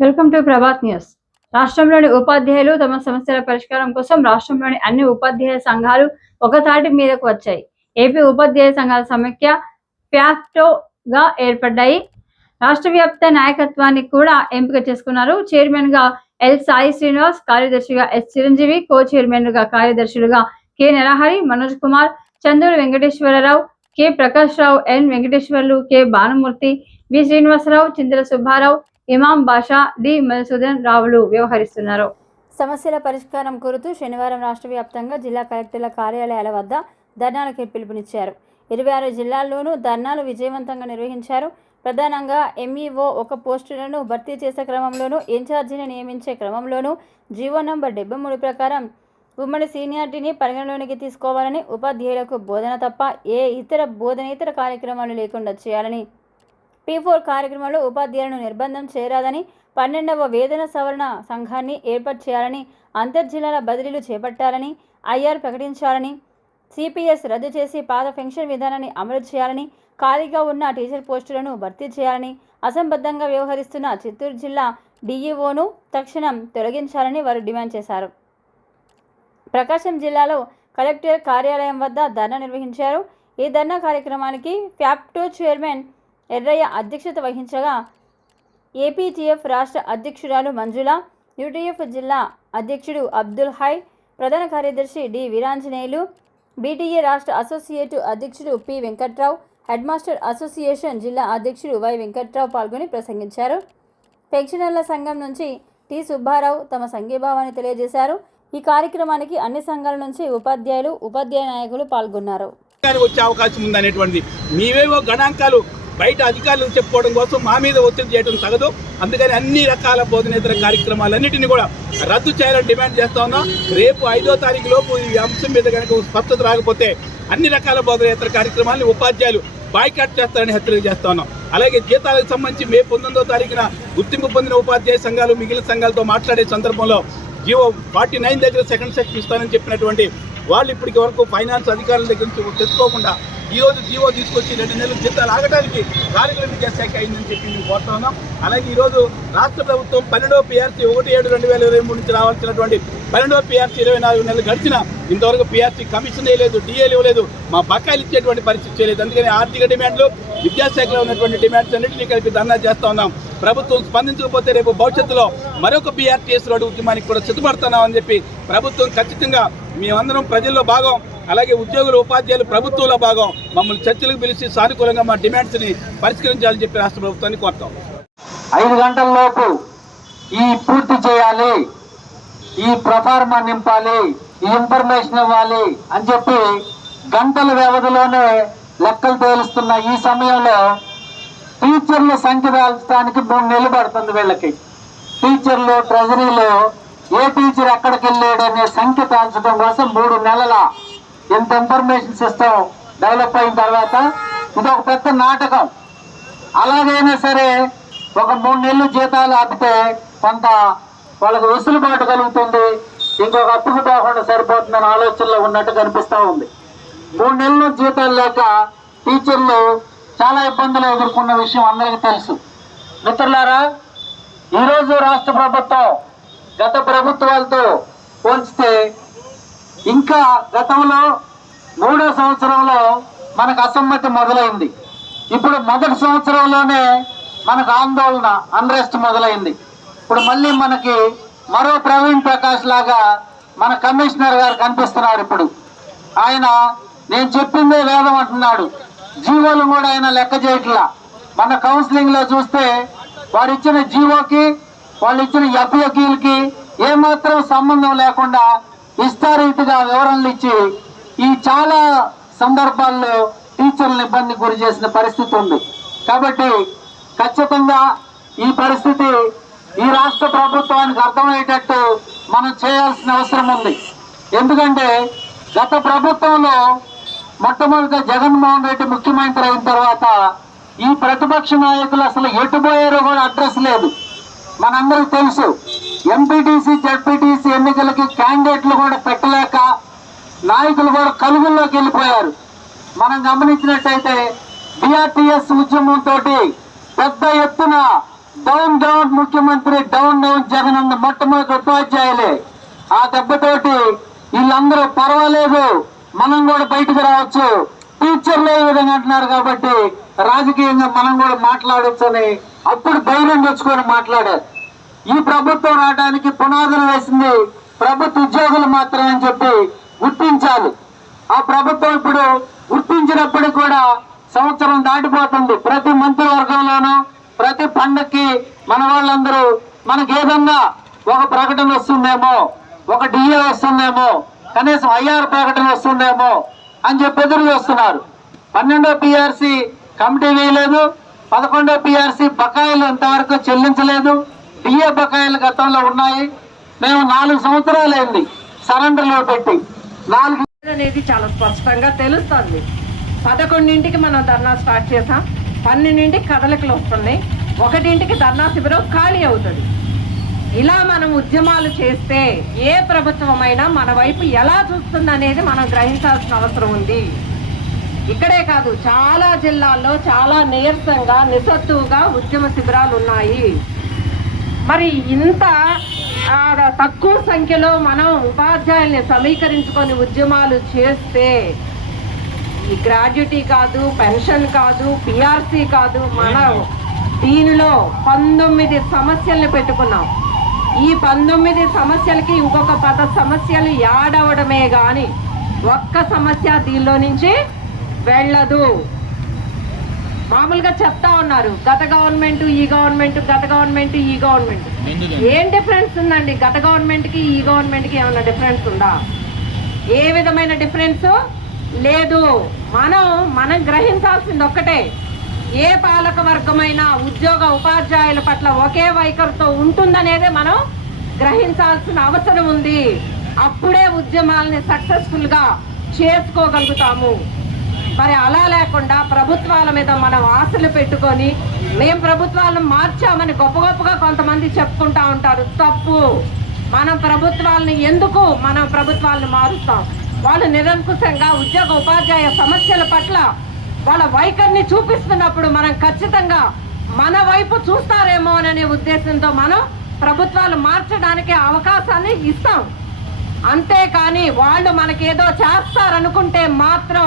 Welcome to Prabhat news. రాష్ట్రంలోని ఉపాధ్యాయులు తమ సమస్యల పరిష్కారం కోసం రాష్ట్రంలోని అన్ని ఉపాధ్యాయ సంఘాలు ఒకతాటి మీదకు వచ్చాయి. ఏపీ ఉపాధ్యాయ సంఘాల సమైక్య ప్యాక్టో గా ఏర్పడ్డాయి. రాష్ట్ర వ్యాప్త నాయకత్వాన్ని కూడా ఎంపిక చేసుకున్నారు. చైర్మన్గా ఎల్ సాయి శ్రీనివాస్ కార్యదర్శిగా ఎస్ చిరంజీవి కో చైర్మన్గా కార్యదర్శులుగా K Narahari Manoj Kumar Chanduru Venkateswararao K Prakash Rao N Venkateswarlu K Bhanumurthy V Srinivasarao Chintala Subbarao Imam Basha D Madhusudan రావులు వ్యవహరిస్తున్నారు. సమస్యల పరిష్కారం కోరుతూ శనివారం రాష్ట్ర వ్యాప్తంగా జిల్లా కలెక్టర్ల కార్యాలయాల వద్ద ధర్నాలకు పిలుపునిచ్చారు. ఇరవై ఆరు జిల్లాల్లోనూ ధర్నాలు విజయవంతంగా నిర్వహించారు. ప్రధానంగా ఎంఈఓ ఒక పోస్టులను భర్తీ చేసే క్రమంలోనూ ఇన్ఛార్జిని నియమించే క్రమంలోనూ జీవో నంబర్ డెబ్బై మూడు ప్రకారం ఉమ్మడి సీనియారిటీని పరిగణలోనికి తీసుకోవాలని ఉపాధ్యాయులకు బోధన తప్ప ఏ ఇతర బోధనేతర కార్యక్రమాలు లేకుండా చేయాలని పి ఫోర్ కార్యక్రమంలో ఉపాధ్యాయులను నిర్బంధం చేయరాదని పన్నెండవ వేతన సవరణ సంఘాన్ని ఏర్పాటు చేయాలని అంతర్జిల్లాల బదిలీలు చేపట్టాలని ఐఆర్ ప్రకటించాలని సిపిఎస్ రద్దు చేసి పాత పెన్షన్ విధానాన్ని అమలు చేయాలని ఖాళీగా ఉన్న టీచర్ పోస్టులను భర్తీ చేయాలని అసంబద్ధంగా వ్యవహరిస్తున్న చిత్తూరు జిల్లా డీఈఓను తక్షణం తొలగించాలని వారు డిమాండ్ చేశారు. ప్రకాశం జిల్లాలో కలెక్టర్ కార్యాలయం వద్ద ధర్నా నిర్వహించారు. ఈ ధర్నా కార్యక్రమానికి ఫ్యాప్టో చైర్మన్ ఎర్రయ్య అధ్యక్షత వహించగా ఏపీటీఎఫ్ రాష్ట్ర అధ్యక్షురాలు మంజుల యూటీఎఫ్ జిల్లా అధ్యక్షుడు అబ్దుల్ హై ప్రధాన కార్యదర్శి డి వీరాంజనేయులు బీటీఏ రాష్ట్ర అసోసియేట్ అధ్యక్షుడు P Venkatrao head master association జిల్లా అధ్యక్షుడు వై వెంకట్రావు పాల్గొని ప్రసంగించారు. పెన్షనర్ల సంఘం నుంచి టి సుబ్బారావు తమ సంఘీభావాన్ని తెలియజేశారు. ఈ కార్యక్రమానికి అన్ని సంఘాల నుంచి ఉపాధ్యాయులు ఉపాధ్యాయ నాయకులు పాల్గొన్నారు. వచ్చే అవకాశం ఉందనేటువంటి మీవేవో గణాంకాలు బయట అధికారులు చెప్పుకోవడం కోసం మా మీద ఒత్తిడి చేయడం తగదు. అందుకని అన్ని రకాల బోధనేతర కార్యక్రమాలన్నింటినీ కూడా రద్దు చేయాలని డిమాండ్ చేస్తా ఉన్నాం. రేపు ఐదో తారీఖు లోపు ఈ అంశం మీద కనుక స్పష్టత రాకపోతే అన్ని రకాల బోధనేతర కార్యక్రమాలను ఉపాధ్యాయులు బాయ్కాట్ చేస్తారని హెచ్చరిక చేస్తా ఉన్నాం. అలాగే జీతాలకు సంబంధించి మే పంతొమ్మిదో తారీఖున గుర్తింపు పొందిన ఉపాధ్యాయ సంఘాలు మిగిలిన సంఘాలతో మాట్లాడే సందర్భంలో జీవో ఫార్టీ నైన్ దగ్గర సెకండ్ సెక్షన్ ఇస్తానని చెప్పినటువంటి వాళ్ళు ఇప్పటికి వరకు ఫైనాన్స్ అధికారుల దగ్గర నుంచి తెచ్చుకోకుండా ఈ రోజు జీవో తీసుకొచ్చి రెండు నెలలు జీతాలు ఆగడానికి కార్మికుల విద్యాశాఖ అయిందని చెప్పి మేము కోరుతా ఉన్నాం. అలాగే ఈరోజు రాష్ట్ర ప్రభుత్వం పన్నెండో పిఆర్సీ ఒకటి ఏడు రెండు వేల ఇరవై మూడు నుంచి రావాల్సినటువంటి పన్నెండో పిఆర్సీ ఇరవై నాలుగు నెలలు గడిచిన ఇంతవరకు పిఆర్సీ కమిషన్ వేయలేదు డిఏలు ఇవ్వలేదు మా బకాయిలు ఇచ్చేటువంటి పరిస్థితి చేయలేదు. అందుకని ఆర్థిక డిమాండ్లు విద్యాశాఖలో ఉన్నటువంటి డిమాండ్స్ అన్నింటినీ కలిపి ధర్నా చేస్తా ఉన్నాం. ప్రభుత్వం స్పందించకపోతే రేపు భవిష్యత్తులో మరొక బీఆర్టీఎస్ రోడ్డు ఉద్యమానికి కూడా సిద్ధపడుతున్నామని చెప్పి ప్రభుత్వం ఖచ్చితంగా మేమందరం ప్రజల్లో భాగం. అలాగే ఉద్యోగులు ఉపాధ్యాయులు ప్రభుత్వంలో భాగం. మమ్మల్ని చర్చలకు పిలిచి సానుకూలంగా మా డిమాండ్స్ని పరిష్కరించాలని చెప్పి రాష్ట్ర ప్రభుత్వాన్ని కోరుతాం. ఐదు గంటల లోపు ఈ పూర్తి చేయాలి. ఈ ప్రఫార్మా నింపాలి. ఈ ఇన్ఫర్మేషన్ ఇవ్వాలి అని చెప్పి గంటల వ్యవధిలోనే లెక్కలు తేలుస్తున్న ఈ సమయంలో టీచర్ల సంఖ్య తేల్చడానికి మూడు నెలలు పడుతుంది వీళ్ళకి. టీచర్లు ట్రెజరీలో ఏ టీచర్ ఎక్కడికి వెళ్ళాడు అనే సంఖ్య పెంచడం కోసం మూడు నెలల ఇంత ఇన్ఫర్మేషన్ సిస్టమ్ డెవలప్ అయిన తర్వాత ఇది ఒక పెద్ద నాటకం. అలాగైనా సరే ఒక మూడు నెలలు జీతాలు ఆపితే కొంత వాళ్ళకి వెసులుబాటు కలుగుతుంది. ఇంకొక అప్పుకు పోకుండా సరిపోతుందని ఆలోచనలో ఉన్నట్టు కనిపిస్తూ ఉంది. మూడు నెలలు జీతాలు లేక టీచర్లు చాలా ఇబ్బందులు ఎదుర్కొన్న విషయం అందరికీ తెలుసు. మిత్రులారా ఈరోజు రాష్ట్ర ప్రభుత్వం గత ప్రభుత్వాలతో పోల్చితే ఇంకా గతంలో మూడో సంవత్సరంలో మనకు అసమ్మతి మొదలైంది. ఇప్పుడు మొదటి సంవత్సరంలోనే మనకు ఆందోళన అన్రెస్ట్ మొదలైంది. ఇప్పుడు మళ్ళీ మనకి మరో ప్రవీణ్ ప్రకాష్ లాగా మన కమిషనర్ గారు కనిపిస్తున్నారు ఇప్పుడు. ఆయన నేను చెప్పిందే వేదం అంటున్నాడు. జీవోలు కూడా ఆయన లెక్క చేయట్లా. మన కౌన్సిలింగ్లో చూస్తే వారు ఇచ్చిన జీవోకి వాళ్ళు ఇచ్చిన ఎఫ్ఓకీలకి ఏమాత్రం సంబంధం లేకుండా ఇష్టారీతిగా వివరణలు ఇచ్చి ఈ చాలా సందర్భాల్లో టీచర్లను ఇబ్బంది గురి చేసిన పరిస్థితి ఉంది. కాబట్టి ఖచ్చితంగా ఈ పరిస్థితి ఈ రాష్ట్ర ప్రభుత్వానికి అర్థమయ్యేటట్టు మనం చేయాల్సిన అవసరం ఉంది. ఎందుకంటే గత ప్రభుత్వంలో మొట్టమొదట జగన్మోహన్ రెడ్డి ముఖ్యమంత్రి అయిన తర్వాత ఈ ప్రతిపక్ష నాయకులు అసలు ఎటుపోయారో కూడా అడ్రస్ లేదు. మనందరికి తెలుసు ఎంపీటీసీ జడ్పీటీసీ ఎన్నికలకి క్యాండిడేట్లు కూడా పెట్టలేక నాయకులు కూడా కలుగుల్లోకి వెళ్ళిపోయారు. మనం గమనించినట్టయితే బిఆర్టీఎస్ ఉద్యమంతో పెద్ద ఎత్తున డౌన్ డౌన్ ముఖ్యమంత్రి డౌన్ డౌన్ జగన్ అన్న మొట్టమొదటి ఉపాధ్యాయులే. ఆ దెబ్బతోటి వీళ్ళందరూ పర్వాలేదు మనం కూడా బయటకు రావచ్చు. టీచర్లు ఏ విధంగా అంటున్నారు కాబట్టి రాజకీయంగా మనం కూడా మాట్లాడొచ్చని అని అప్పుడు ధైర్యం తెచ్చుకొని మాట్లాడారు. ఈ ప్రభుత్వం రావడానికి పునాదులు వేసింది ప్రభుత్వ ఉద్యోగులు మాత్రమే అని చెప్పి గుర్తించాలి ఆ ప్రభుత్వం ఇప్పుడు గుర్తించినప్పుడు కూడా సంవత్సరం దాటిపోతుంది. ప్రతి మంత్రివర్గంలోనూ ప్రతి పండక్కి మన వాళ్ళందరూ మనకి ఏదన్నా ఒక ప్రకటన వస్తుందేమో ఒక డిఏ వస్తుందేమో కనీసం ఐఆర్ ప్రకటన వస్తుందేమో అని చెప్పి ఎదురు చూస్తున్నారు. పన్నెండో పిఆర్సి కమిటీ వేయలేదు. పదకొండో పిఆర్సీ బకాయిలు ఇంతవరకు చెల్లించలేదు. డిఏ బకాయిలు గతంలో ఉన్నాయి. మేము నాలుగు సంవత్సరాలైంది సరెండర్లో పెట్టి. నాలుగు అనేది చాలా స్పష్టంగా తెలుస్తుంది. పదకొండింటికి మనం ధర్నా స్టార్ట్ చేసాం పన్నెండింటికి కదలికలు వస్తున్నాయి. ఒకటింటికి ధర్నా శిబిరం ఖాళీ అవుతుంది. ఇలా మనం ఉద్యమాలు చేస్తే ఏ ప్రభుత్వమైనా మన వైపు ఎలా చూస్తుంది అనేది మనం గ్రహించాల్సిన అవసరం ఉంది. ఇక్కడే కాదు చాలా జిల్లాల్లో చాలా నీరసంగా నిస్సత్తువుగా ఉద్యమ శిబిరాలు ఉన్నాయి. మరి ఇంత తక్కువ సంఖ్యలో మనం ఉపాధ్యాయుల్ని సమీకరించుకొని ఉద్యమాలు చేస్తే ఈ గ్రాడ్యుటీ కాదు పెన్షన్ కాదు పిఆర్సీ కాదు మనం దీనిలో పంతొమ్మిది సమస్యల్ని పెట్టుకున్నాం. ఈ పంతొమ్మిది సమస్యలకి ఇంకొక పద సమస్యలు యాడవడమే కానీ ఒక్క సమస్య దీనిలో నుంచి వెళ్ళదు. మామూలుగా చెప్తా ఉన్నారు గత గవర్నమెంట్ ఈ గవర్నమెంట్ గత గవర్నమెంట్ ఈ గవర్నమెంట్. ఏం డిఫరెన్స్ ఉందండి? గత గవర్నమెంట్కి ఈ గవర్నమెంట్కి ఏమైనా డిఫరెన్స్ ఉందా? ఏ విధమైన డిఫరెన్స్ లేదు. మనం మనం గ్రహించాల్సింది ఒక్కటే. ఏ పాలక వర్గమైనా ఉద్యోగ ఉపాధ్యాయుల పట్ల ఒకే వైఖరితో ఉంటుందనేదే మనం గ్రహించాల్సిన అవసరం ఉంది. అప్పుడే ఉద్యమాలని సక్సెస్ఫుల్గా చేసుకోగలుగుతాము. మరి అలా లేకుండా ప్రభుత్వాల మీద మనం ఆశలు పెట్టుకొని మేం ప్రభుత్వాలను మార్చామని గొప్ప గొప్పగా కొంతమంది చెప్పుకుంటా ఉంటారు. తప్పు. మనం ప్రభుత్వాలని ఎందుకు మనం ప్రభుత్వాలను మారుస్తాం? వాళ్ళు నిరంకుశంగా ఉద్యోగ ఉపాధ్యాయ సమస్యల పట్ల వాళ్ళ వైఖరిని చూపిస్తున్నప్పుడు మనం ఖచ్చితంగా మన వైపు చూస్తారేమో అనే ఉద్దేశంతో మనం ప్రభుత్వాలు మార్చడానికి అవకాశాన్ని ఇస్తాం. అంతేకాని వాళ్ళు మనకేదో చేస్తారనుకుంటే మాత్రం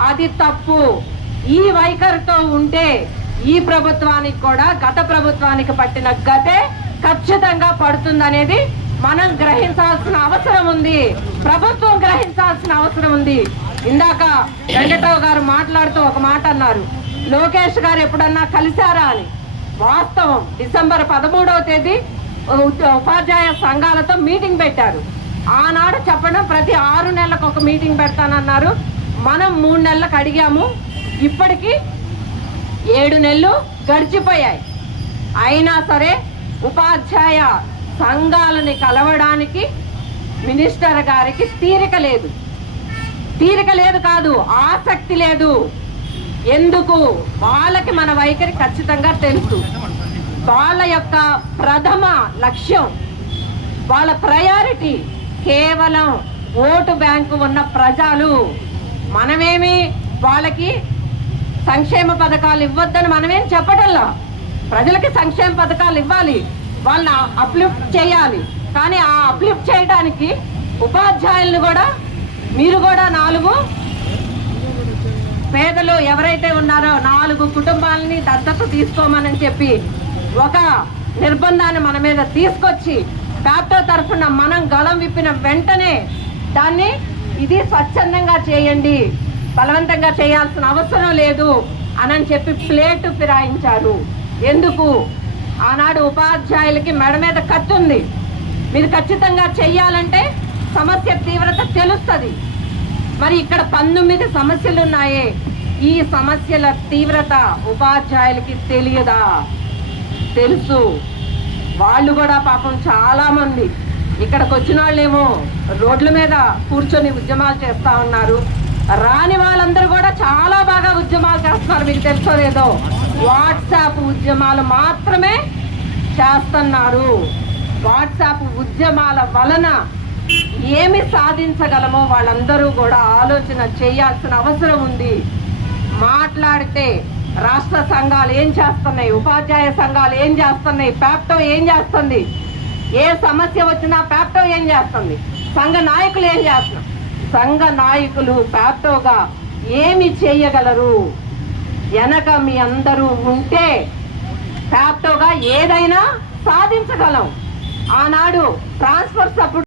అది తప్పు. ఈ వైఖరితో ఉంటే ఈ ప్రభుత్వానికి కూడా గత ప్రభుత్వానికి పట్టిన గతే ఖచ్చితంగా పడుతుందనేది మనం గ్రహించాల్సిన అవసరం ఉంది. ప్రభుత్వం గ్రహించాల్సిన అవసరం ఉంది. ఇందాక వెంకటరావు గారు మాట్లాడుతూ ఒక మాట అన్నారు. లోకేష్ గారు ఎప్పుడన్నా కలిశారా అని. వాస్తవం. డిసెంబర్ పదమూడవ తేదీ ఉపాధ్యాయ సంఘాలతో మీటింగ్ పెట్టారు. ఆనాడు చెప్పడం ప్రతి ఆరు నెలలకు ఒక మీటింగ్ పెడతానన్నారు. మనం మూడు నెలలకు అడిగాము ఇప్పటికి ఏడు నెలలు గడిచిపోయాయి. అయినా సరే ఉపాధ్యాయ సంఘాలని కలవడానికి మినిస్టర్ గారికి తీరిక లేదు. తీరిక లేదు కాదు ఆసక్తి లేదు. ఎందుకు? వాళ్ళకి మన వైఖరి ఖచ్చితంగా తెలుసు. వాళ్ళ యొక్క ప్రథమ లక్ష్యం వాళ్ళ ప్రయారిటీ కేవలం ఓటు బ్యాంకు ఉన్న ప్రజలు. మనమేమి వాళ్ళకి సంక్షేమ పథకాలు ఇవ్వద్దని మనమేం చెప్పటంలా? ప్రజలకి సంక్షేమ పథకాలు ఇవ్వాలి వాళ్ళని అప్లిఫ్ట్ చేయాలి. కానీ ఆ అప్లిఫ్ట్ చేయడానికి ఉపాధ్యాయుల్ని కూడా మీరు కూడా నాలుగు పేదలు ఎవరైతే ఉన్నారో నాలుగు కుటుంబాలని దత్తత తీసుకోమని చెప్పి ఒక నిర్బంధాన్ని మన మీద తీసుకొచ్చి డాక్టర్ తరఫున మనం గళం విప్పిన వెంటనే దాన్ని ఇది స్వచ్ఛందంగా చేయండి. బలవంతంగా చేయాల్సిన అవసరం లేదు అని చెప్పి ప్లేటు ఫిరాయించారు. ఎందుకు? ఆనాడు ఉపాధ్యాయులకి మెడ మీద కత్తుంది. మీరు ఖచ్చితంగా చెయ్యాలంటే సమస్య తీవ్రత తెలుస్తుంది. మరి ఇక్కడ పంతొమ్మిది సమస్యలు ఉన్నాయే ఈ సమస్యల తీవ్రత ఉపాధ్యాయులకి తెలియదా? తెలుసు. వాళ్ళు కూడా పాపం చాలామంది. ఇక్కడికి వచ్చిన వాళ్ళేమో రోడ్ల మీద కూర్చొని ఉద్యమాలు చేస్తా ఉన్నారు. రాని వాళ్ళందరూ కూడా చాలా బాగా ఉద్యమాలు చేస్తున్నారు మీకు తెలుసో లేదో. వాట్సాప్ ఉద్యమాలు మాత్రమే చేస్తున్నారు. వాట్సాప్ ఉద్యమాల వలన ఏమి సాధించగలమో వాళ్ళందరూ కూడా ఆలోచన చేయాల్సిన అవసరం ఉంది. మాట్లాడితే రాష్ట్ర సంఘాలు ఏం చేస్తున్నాయి ఉపాధ్యాయ సంఘాలు ఏం చేస్తున్నాయి ప్యాప్టో ఏం చేస్తుంది? ఏ సమస్య వచ్చినా ప్యాప్టో ఏం చేస్తుంది? సంఘ నాయకులు ఏం చేస్తున్నారు? సంఘ నాయకులు ప్యాప్టోగా ఏమి చేయగలరు? వెనక మీ అందరూ ఉంటే ప్యాప్టోగా ఏదైనా సాధించగలం. ఆనాడు ట్రాన్స్ఫర్స్ అప్పుడు